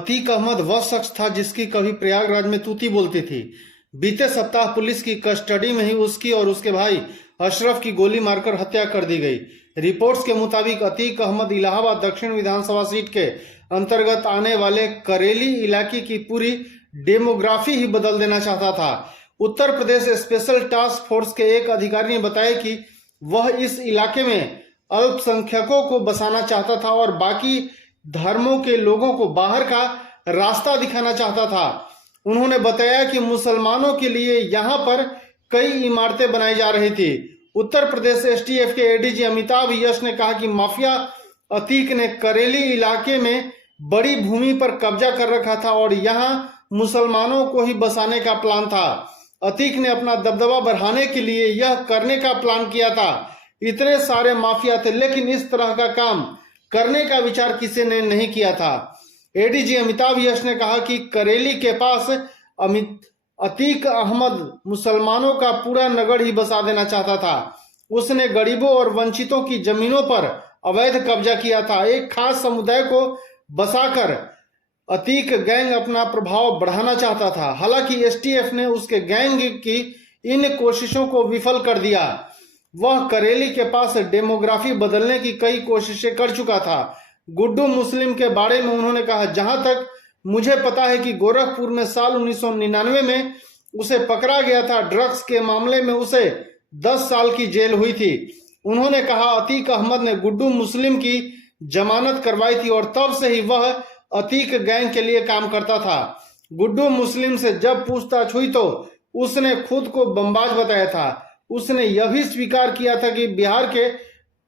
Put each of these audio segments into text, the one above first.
अतीक अहमद वह शख्स था जिसकी कभी प्रयागराज में तूती बोलती थी। बीते सप्ताह पुलिस की कस्टडी में ही उसकी और उसके भाई अशरफ की गोली मारकर हत्या कर दी गई। रिपोर्ट्स के मुताबिक अतीक अहमद इलाहाबाद दक्षिण विधानसभा सीट के अंतर्गत आने वाले करेली इलाके की पूरी डेमोग्राफी ही बदल देना चाहता था। Uttar Pradesh special task force के एक अधिकारी ने बताया कि वह इस इलाके में अल्पसंख्यकों को बसाना चाहता था और बाकी धर्मों के लोगों को बाहर का रास्ता दिखाना चाहता था। उन्होंने बताया कि मुसलमानों के लिए यहाँ पर कई इमारतें बनाई जा रही थी। उत्तर प्रदेश एसटीएफ के एडीजी अमिताभ यश ने कहा कि माफिया अतीक ने करेली इलाके में बड़ी भूमि पर कब्जा कर रखा था और यहाँ मुसलमानों को ही बसाने का प्लान था। अतीक ने अपना दबदबा बढ़ाने के लिए यह करने का प्लान किया था। इतने सारे माफिया थे, लेकिन इस तरह का काम करने का विचार किसी ने नहीं किया था। एडीजी अमिताभ यश ने कहा कि करेली के पास अतीक अहमद मुसलमानों का पूरा नगढ़ ही बसा देना चाहता था। उसने गरीबों और वंचितों की जमीनों पर अवैध कब्जा किया था। एक खास समुदाय को बसाकर अतीक गैंग अपना प्रभाव बढ़ाना चाहता था। हालांकि एसटीएफ ने उसके गैंग की इन कोशिशों को विफल कर दिया। वह करेली के पास डेमोग्राफी बदलने की कई कोशिशें कर चुका था। गुड्डू मुस्लिम के बारे में उन्होंने कहा, जहां तक मुझे पता है कि गोरखपुर में साल 1999 में उसे पकड़ा गया था। ड्रग्स के मामले में उसे 10 साल की जेल हुई थी। उन्होंने कहा, अतीक अहमद ने गुड्डू मुस्लिम की जमानत करवाई थी और तब से ही वह अतीक गैंग के लिए काम करता था। गुड्डू मुस्लिम से जब पूछताछ हुई तो उसने खुद को बमबाज बताया था। उसने यह भी स्वीकार किया था कि बिहार के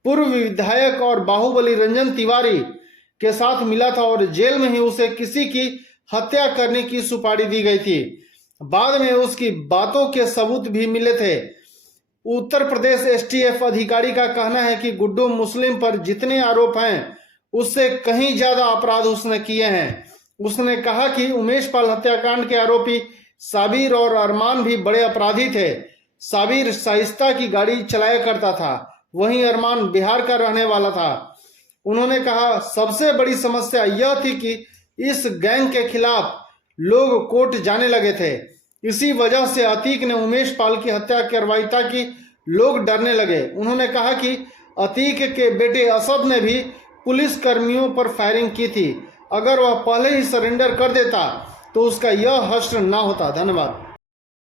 पूर्व विधायक और बाहुबली रंजन तिवारी के साथ मिला था और जेल में ही उसे किसी की हत्या करने की सुपारी दी गई थी। बाद में उसकी बातों के सबूत भी मिले थे। उत्तर प्रदेश एसटीएफ अधिकारी का कहना है कि गुड्डू मुस्लिम पर जितने आरोप हैं उससे कहीं ज्यादा अपराध उसने किए हैं। उसने कहा कि उमेश पाल हत्याकांड के आरोपी साबिर और अरमान भी बड़े अपराधी थे। साबिर शाइस्ता की गाड़ी चलाया करता था, वहीं अरमान बिहार का रहने वाला था। उन्होंने कहा, सबसे बड़ी समस्या यह थी कि इस गैंग के खिलाफ लोग कोर्ट जाने लगे थे। इसी वजह से अतीक ने उमेश पाल की हत्या करवाई ताकि लोग डरने लगे। उन्होंने कहा कि अतीक के बेटे असद ने भी पुलिस कर्मियों पर फायरिंग की थी। अगर वह पहले ही सरेंडर कर देता तो उसका यह हश्र ना होता। धन्यवाद।